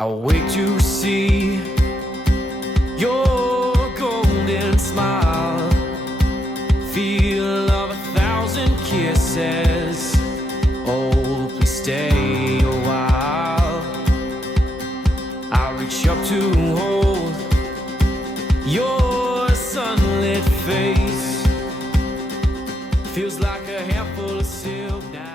I'll wait to see your golden smile, feel of 1,000 kisses. Oh, please stay a while. I'll reach up to hold your sunlit face. Feels like a handful of silk now.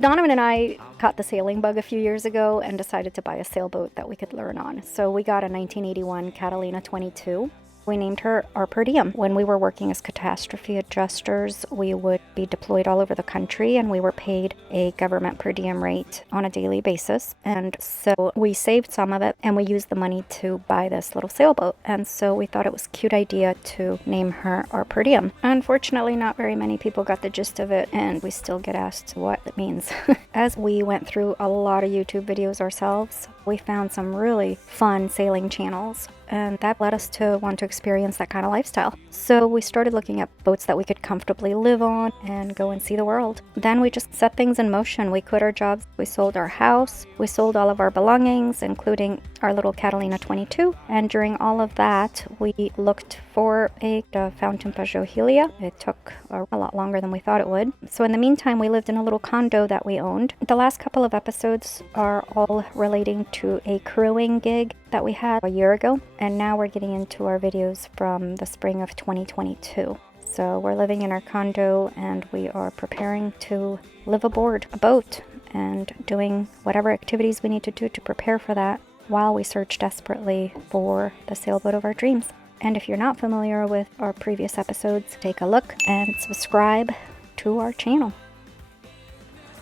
Donovan and I caught the sailing bug a few years ago and decided to buy a sailboat that we could learn on. So we got a 1981 Catalina 22. We named her our per diem. When we were working as catastrophe adjusters, we would be deployed all over the country and we were paid a government per diem rate on a daily basis. And so we saved some of it and we used the money to buy this little sailboat. And so we thought it was a cute idea to name her our per diem. Unfortunately, not very many people got the gist of it and we still get asked what it means. As we went through a lot of YouTube videos ourselves, we found some really fun sailing channels, and that led us to want to experience that kind of lifestyle. So we started looking at boats that we could comfortably live on and go and see the world. Then we just set things in motion. We quit our jobs, we sold our house, we sold all of our belongings, including our little Catalina 22, and during all of that, we looked for a fountain Peugeot Helia. It took a lot longer than we thought it would. So in the meantime, we lived in a little condo that we owned. The last couple of episodes are all relating to a crewing gig that we had a year ago, and now we're getting into our videos from the spring of 2022. So we're living in our condo and we are preparing to live aboard a boat and doing whatever activities we need to do to prepare for that while we search desperately for the sailboat of our dreams. And if you're not familiar with our previous episodes, take a look and subscribe to our channel.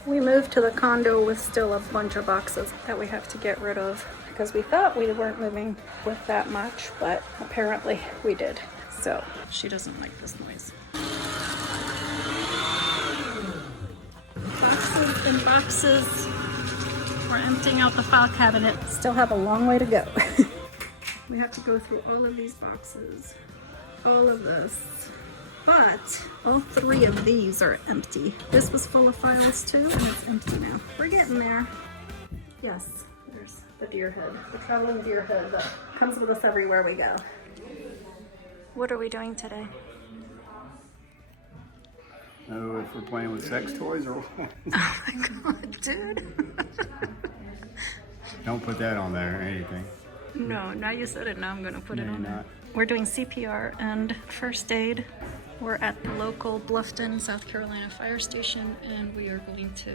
We moved to the condo with still a bunch of boxes that we have to get rid of because we thought we weren't moving with that much, but apparently we did. So she doesn't like this noise. Boxes and boxes. We're emptying out the file cabinet. Still have a long way to go. We have to go through all of these boxes, all of this, but all 3 of these are empty. This was full of files too, and it's empty now. We're getting there. Yes, there's the deer head, the traveling deer head that comes with us everywhere we go. What are we doing today? Oh, if we're playing with sex toys or what? Oh my god, dude. Don't put that on there or anything. No, now you said it, now I'm gonna put it No, on you're there. not. We're doing CPR and first aid. We're at the local Bluffton, South Carolina fire station, and we are going to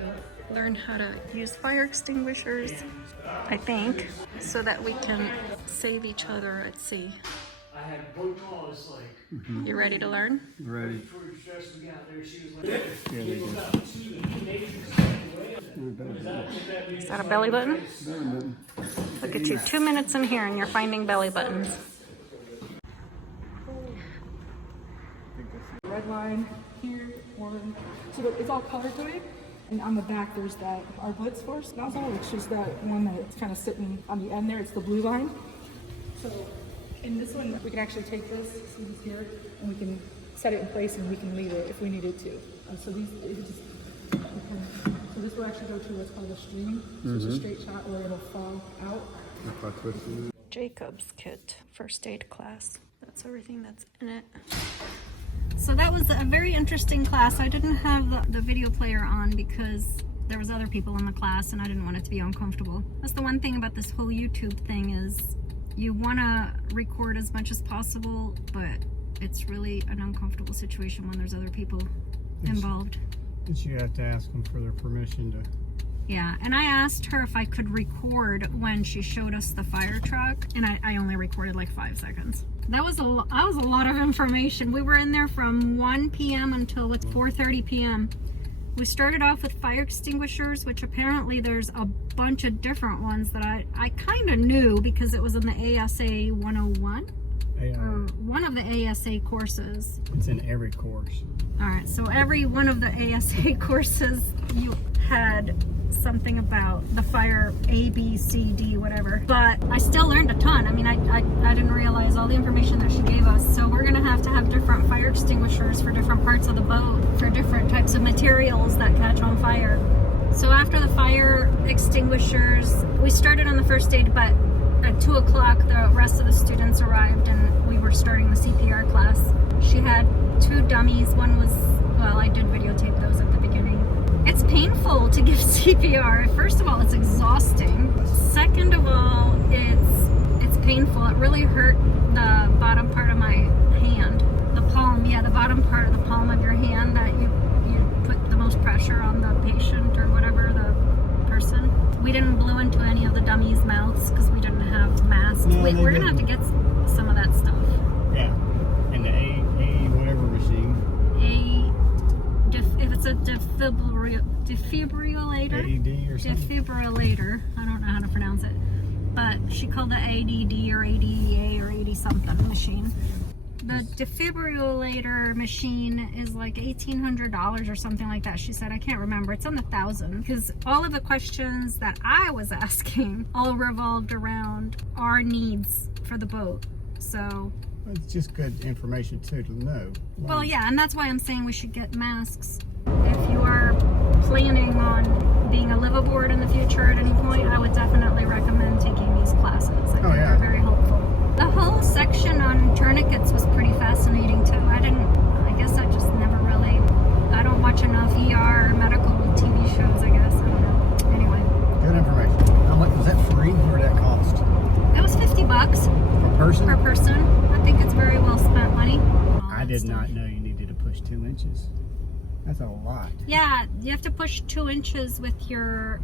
learn how to use fire extinguishers, I think, so that we can save each other at sea. You ready to learn? Ready. Yeah, they do. Is that a belly button? Look at you, 2 minutes in here and you're finding belly buttons. Red line here, orange. So it's all color coded. And on the back, there's that our blitz force nozzle, which is that one that's kind of sitting on the end there. It's the blue line. So in this one, we can actually take this, see this here, and we can set it in place and we can leave it if we needed to. And so these, so this will actually go to what's called a stream. So it's a straight shot where it'll fall out. If I twist it. Jacob's kit, first aid class. That's everything that's in it. So that was a very interesting class. I didn't have the video player on because there was other people in the class and I didn't want it to be uncomfortable. That's the one thing about this whole YouTube thing is you want to record as much as possible, but it's really an uncomfortable situation when there's other people involved. You have to ask them for their permission to. Yeah, and I asked her if I could record when she showed us the fire truck, and I only recorded like 5 seconds. That was a lot of information. We were in there from 1 p.m. until 4:30 p.m. We started off with fire extinguishers, which apparently there's a bunch of different ones that I kind of knew because it was in the ASA 101 or one of the ASA courses. It's in every course. All right, so every one of the ASA courses you had something about the fire A, B, C, D, whatever. But I still learned a ton. I mean, I didn't realize all the information that she gave us. So we're gonna have to have different fire extinguishers for different parts of the boat, for different types of materials that catch on fire. So after the fire extinguishers, we started on the first aid, but at 2 o'clock the rest of the students arrived and we were starting the CPR class. She had 2 dummies. One was, well, I did videotape those at the beginning. It's painful to give CPR. First of all, it's exhausting. Second of all, it's painful. It really hurt the bottom part of my hand. The palm, yeah, the bottom part of the palm of your hand that you put the most pressure on the patient or whatever, the person. We didn't blow into any of the dummies' mouths because we didn't have masks. No, We're gonna have to get some of that stuff. Yeah. And the A whatever machine. If it's a defibrillator, AED or something. defibrillator, I don't know how to pronounce it, but she called the ADD or ADA or 80 something machine. The defibrillator machine is like $1,800 or something like that. She said, I can't remember. It's on the thousand because all of the questions that I was asking all revolved around our needs for the boat. So It's just good information too to know. well, yeah, and that's why I'm saying we should get masks. If you are planning on being a liveaboard in the future at any point, I would definitely recommend taking these classes. I think yeah. they're very helpful. The whole section on tourniquets was pretty fascinating too. I guess I just never really, I don't watch enough ER or medical TV shows, I guess. I don't know. Anyway. Good information. How much was that free or did that cost? It was $50 Per person? per person. I think it's very well spent money. I did not know you needed to push 2 inches. That's a lot. Yeah, you have to push 2 inches with your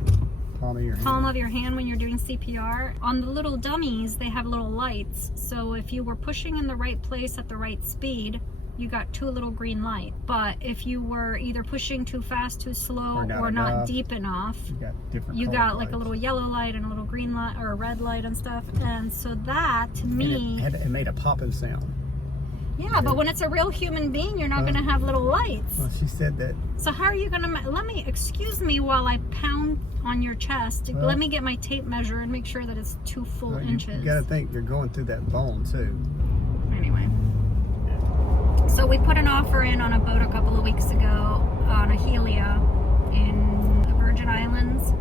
Palm of your hand. palm of your hand when you're doing CPR. On the little dummies, they have little lights. So if you were pushing in the right place at the right speed, you got 2 little green lights. But if you were either pushing too fast, too slow, or not enough. deep enough, You got different you colored got like a lights. little yellow light and a little green light or a red light and stuff. And so that, to And me, it made a popping sound. yeah, but when it's a real human being, you're not going to have little lights. Well, she said that. So how are you gonna, excuse me while I pound on your chest. Well, let me get my tape measure and make sure that it's 2 full Well, inches. You got to think you're going through that bone too. Anyway. So we put an offer in on a boat a couple of weeks ago on a helia in the Virgin Islands.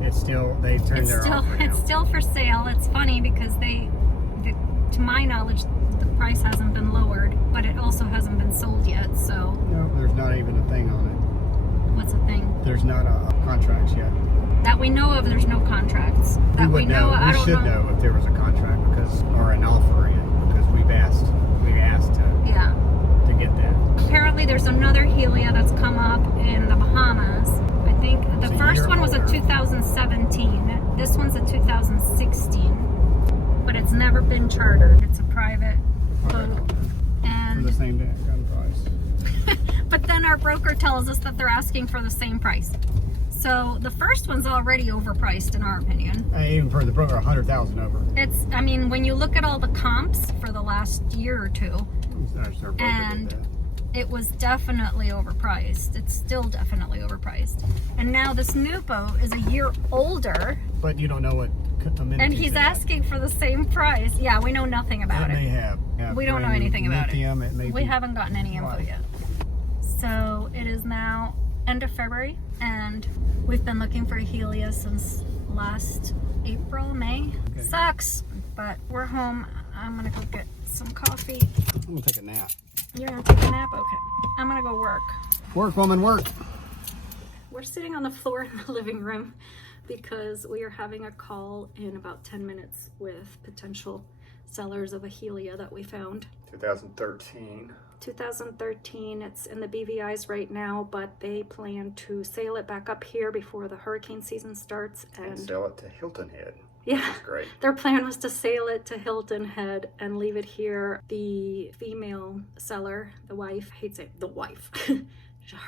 It's still, they turned their offer It's down. still for sale. It's funny because to my knowledge, the price hasn't been lowered, but it also hasn't been sold yet. So No, there's not even a thing on it. what's the thing? There's not a contracts yet. That we know of, there's no contracts. That We would know. I We don't should know if there was a contract or an offer in because we asked Yeah. to get that. Apparently there's another helia that's come up in the Bahamas. I think the It's a first year one was a older. 2017. This one's a 2016. But it's never been chartered. It's a private boat. For And the same gun price. but then our broker tells us that they're asking for the same price. So the first one's already overpriced in our opinion. Even for the broker, 100,000 over. It's, I mean, when you look at all the comps for the last year or two, Our broker did and that. it was definitely overpriced. It's still definitely overpriced. And now this new boat is a year older, But you don't know what amenities and he's it has. asking for the same price. Yeah, we know nothing about It may it. have. We don't know brand new anything about it. lithium, it may We be- haven't gotten any info Right. yet. So it is now end of February, and we've been looking for a helia since last April, May. Okay. Sucks, but we're home. I'm gonna go get some coffee. I'm gonna take a nap. You're gonna take a nap? Okay. I'm gonna go work. Work, woman, work. We're sitting on the floor in the living room because we are having a call in about 10 minutes with potential sellers of a helia that we found. 2013. 2013, it's in the BVI's right now, but they plan to sail it back up here before the hurricane season starts. And sell it to Hilton Head. Yeah, That's great. their plan was to sail it to Hilton Head and leave it here. The female seller, the wife, I hate saying the wife,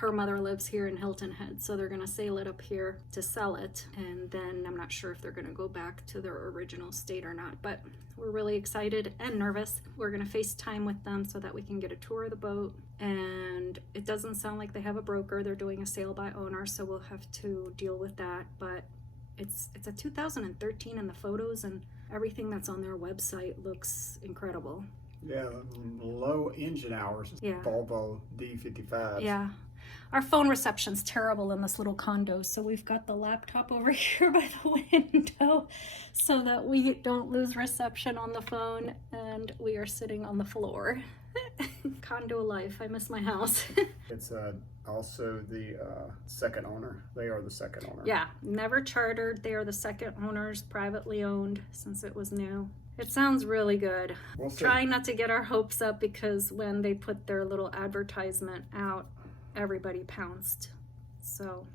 her mother lives here in Hilton Head, so they're gonna sail it up here to sell it, and then I'm not sure if they're gonna go back to their original state or not, but we're really excited and nervous. We're gonna FaceTime with them so that we can get a tour of the boat, and it doesn't sound like they have a broker. They're doing a sale by owner, so we'll have to deal with that, but it's a 2013 and the photos and everything that's on their website looks incredible. Yeah, low engine hours. Yeah. Volvo D55s. Yeah. Our phone reception's terrible in this little condo, so we've got the laptop over here by the window so that we don't lose reception on the phone, and we are sitting on the floor. Condo life. I miss my house. It's also the second owner. They are the second owner. Yeah, never chartered. They are the second owners, privately owned since it was new. It sounds really good. We'll see. Trying not to get our hopes up, because when they put their little advertisement out, everybody pounced. So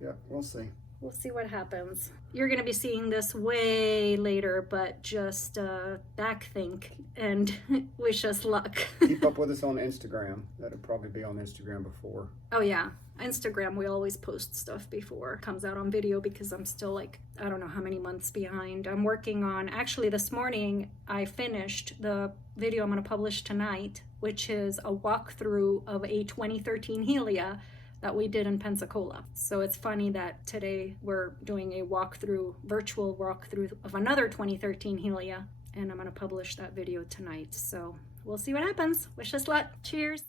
Yeah, we'll see. we'll see what happens. You're going to be seeing this way later, but just back think and wish us luck. Keep up with us on Instagram. That'll probably be on Instagram before. Oh yeah, Instagram, we always post stuff before it comes out on video, because I'm still like, I don't know how many months behind. I'm working on, actually this morning I finished the video I'm going to publish tonight, which is a walkthrough of a 2013 Helia that we did in Pensacola. So it's funny that today we're doing a walkthrough, virtual walkthrough of another 2013 Helia, and I'm going to publish that video tonight. So we'll see what happens. Wish us luck. Cheers.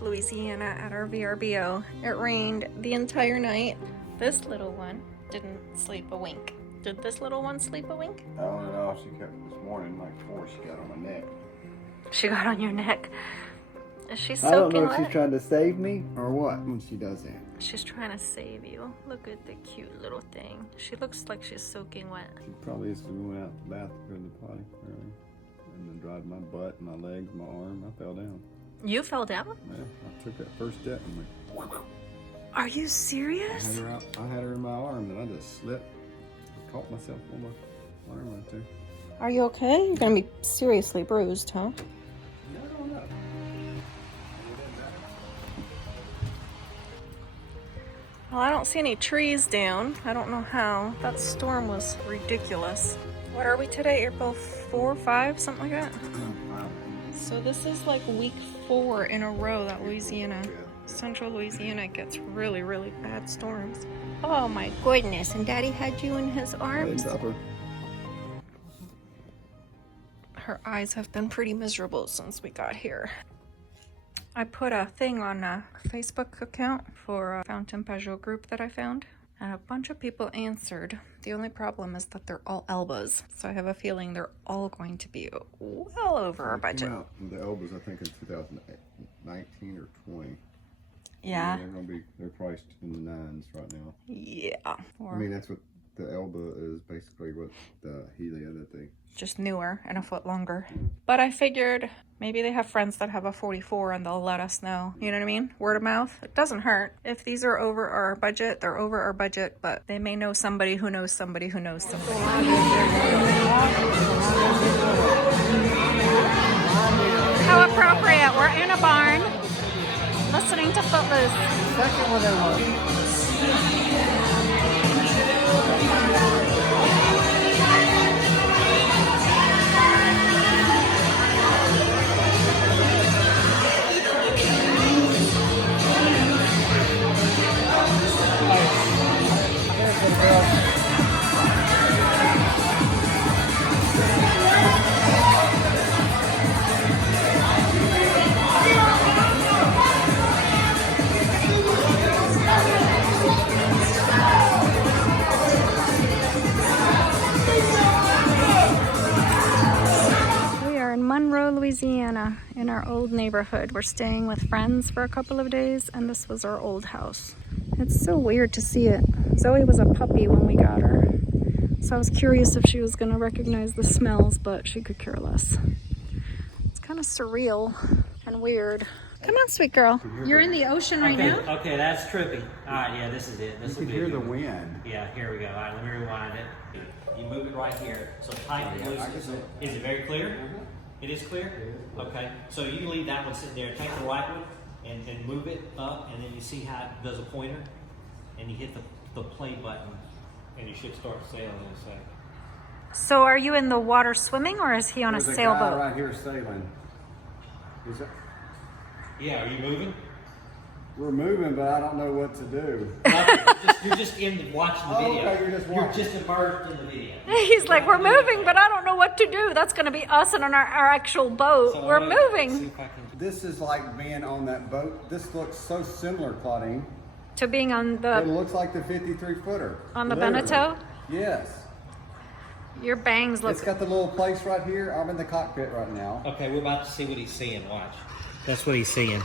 Louisiana at our VRBO. It rained the entire night. This little one didn't sleep a wink. Did this little one sleep a wink? I don't know. She kept this morning, like 4, she got on my neck. She got on your neck. Is she I soaking don't know if wet? she's trying to save me or what when she does that. She's trying to save you. Look at the cute little thing. She looks like she's soaking wet. She probably used to go out to the bathroom, go to the potty early, and then dried my butt, my legs, my arm. I fell down. You fell down? Yeah, I took that first step and went. Are you I serious? had her out. I had her in my arm, and I just slipped. I caught myself on my arm right there. Are you okay? You're gonna be seriously bruised, huh? Yeah, I don't know. Well, I don't see any trees down. I don't know how. That storm was ridiculous. What are we today? April 4, 5, something like that? So this is like week 4 in a row that Louisiana, central Louisiana gets really, really bad storms. Oh my goodness, and Daddy had you in his arms? Her eyes have been pretty miserable since we got here. I put a thing on a Facebook account for a Fountain Pajot group that I found, and a bunch of people answered. The only problem is that they're all elbows, so I have a feeling they're all going to be well over our budget. Well, the elbows, I think, in 2019 or 20. Yeah. They're priced in the 9s right now. Yeah. Or I mean, that's what the elbow is, basically what the Helia that they... just newer and a foot longer. But I figured maybe they have friends that have a 44 and they'll let us know. You know what I mean? Word of mouth. It doesn't hurt. If these are over our budget, they're over our budget, but they may know somebody who knows somebody who knows somebody. How appropriate. We're in a barn listening to Footloose. Second one over. Louisiana, in our old neighborhood. We're staying with friends for a couple of days, and this was our old house. It's so weird to see it. Zoe was a puppy when we got her, so I was curious if she was going to recognize the smells, but she could care less. It's kind of surreal and weird. Come on, sweet girl. You're in the ocean right now? Okay, that's trippy. All right, yeah, this is it. This You will can be hear a the good one. wind. Yeah, here we go. All right, let me rewind it. You move it right here. So tight and loose. Is it very clear? It is clear? Okay. So you can leave that one sitting there. Take the right one and move it up, and then you see how it does a pointer, and you hit the play button, and you should start sailing in a second. So are you in the water swimming, or is he on a There's sailboat? guy right here sailing. Is it? Yeah, are you moving? We're moving, but I don't know what to do. You're just watching the video. Okay, you're just watching. You're just immersed in the video. He's like, we're moving, but I don't know what to do. That's going to be us and our actual boat. So We're I'm gonna see moving. if I can- This is like being on that boat. This looks so similar, Claudine. To being on It the looks like the 53-footer. On the Literally. Beneteau? Yes. your bangs look. It's got the little place right here. I'm in the cockpit right now. Okay, we're about to see what he's seeing. Watch. That's what he's seeing.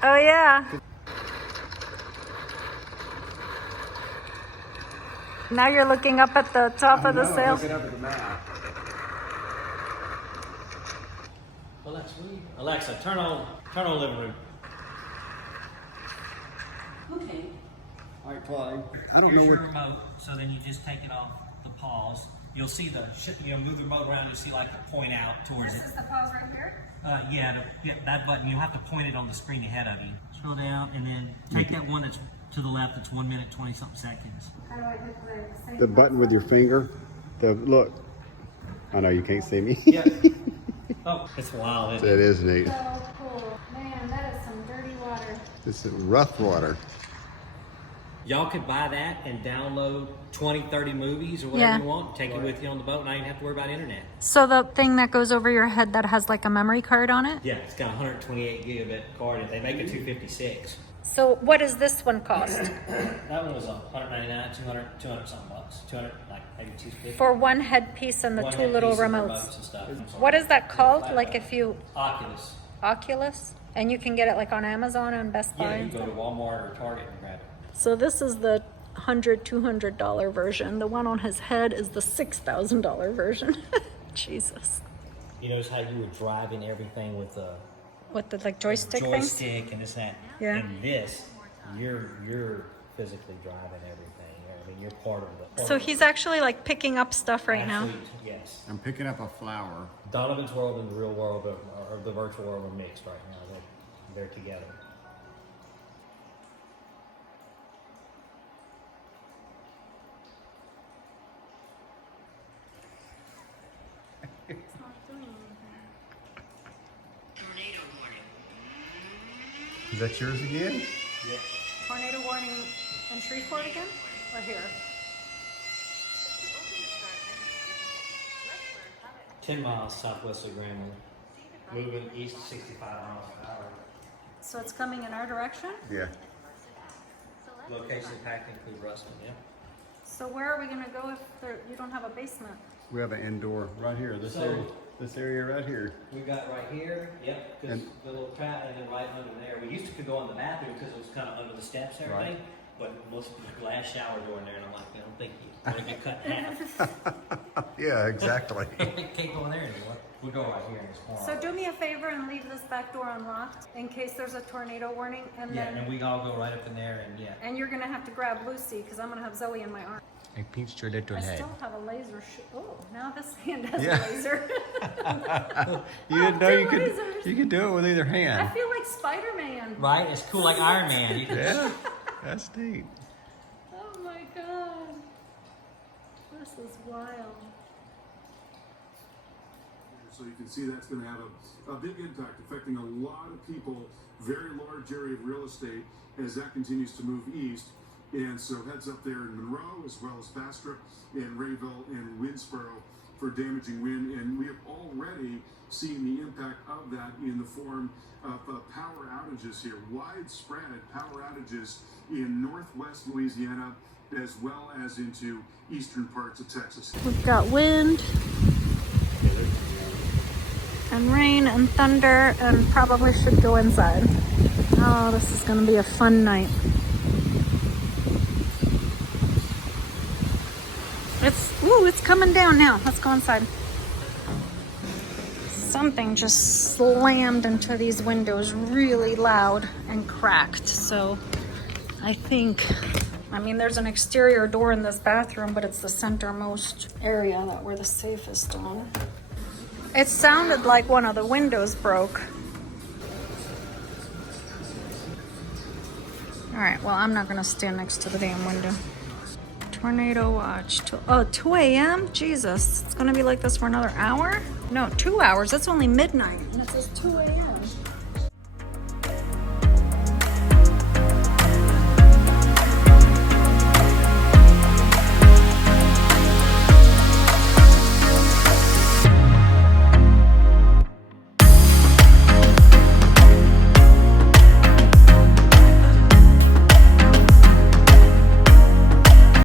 Oh yeah. Now you're looking up at the top of the I'm sail. looking up at the map. Well, that's sweet. Alexa, turn on living room. Okay. All right, Claudine. I don't Here's know your what. remote, so then you just take it off the pause. You'll see move the remote around, you'll see like a point out towards it. This is the pause right here. Yeah, that button, you'll have to point it on the screen ahead of you. Scroll down and then take that one that's to the left, that's 1 minute, 20 something seconds. How do I hit the same The button with your finger. Look. I know you can't see me. Yeah. Oh, it's wild, isn't it? That is neat. So cool. Man, that is some dirty water. It's rough water. Y'all could buy that and download 20, 30 movies or whatever Yeah. you want, take it with you on the boat, and not even have to worry about internet. So the thing that goes over your head that has like a memory card on it? Yeah, it's got a 128 gigabit card, and they make a 256. So what does this one cost? That one was $199, 200 something bucks. 200, like maybe 250. For one headpiece and the One two headpiece little and remotes. and stuff. What is that called? Like if you Oculus. Oculus? And you can get it like on Amazon and Best Buy? Yeah, you and can go stuff? to Walmart or Target and grab it. So this is the $100, $200 version. The one on his head is the $6,000 version. Jesus. You notice how you were driving everything with the What, the like joystick things? joystick and this and that. Yeah. And this, you're physically driving everything. I mean, you're part of the. So he's actually like picking up stuff right now. Absolute, yes. I'm picking up a flower. Donovan's world and the real world or the virtual world are mixed right now. They're together. Tornado warning. Is that yours again? Tornado warning in Shreveport again? Or here? 10 miles southwest of Grambling. Moving east 65 miles an hour. So it's coming in our direction? Yeah. Location impact include Ruston, yeah. So where are we gonna go if you don't have a basement? We have an indoor right here. This area right here. We got right here, yep, because And- the little trap, and then right under there. We used to could go in the bathroom because it was kind of under the steps and everything. But most of the glass shower door in there, and I'm like, I don't think you want to get cut in half. Yeah, exactly. Can't go in there anymore. We'll go right here in this corner. So do me a favor and leave this back door unlocked in case there's a tornado warning, and Yeah, then and we all go right up in there, and yeah. and you're gonna have to grab Lucy because I'm gonna have Zoe in my arm. I pinched your little I head. still have a laser. Oh, now this hand has Yeah. a laser. You didn't know two you could. lasers. You could do it with either I hand. feel like Spider-Man. Right? It's cool like Iron Man. You can Yeah, that's neat. Oh my god, this is wild. So you can see that's going to have a big impact, affecting a lot of people, very large area of real estate as that continues to move east. And so heads up there in Monroe, as well as Bastrop and Rayville and Winnsboro for damaging wind. And we have already seen the impact of that in the form of power outages here, widespread power outages in northwest Louisiana, as well as into eastern parts of Texas. We've got wind. and rain and thunder, and probably should go inside. Oh, this is gonna be a fun night. It's coming down now. Let's go inside. Something just slammed into these windows really loud and cracked. So I mean, there's an exterior door in this bathroom, but it's the centermost area that we're the safest on. It sounded like one of the windows broke. All right, well, I'm not gonna stand next to the damn window. Tornado watch. 2 a.m.? Jesus, it's gonna be like this for another hour? No, 2 hours. It's only midnight, and it says 2 a.m.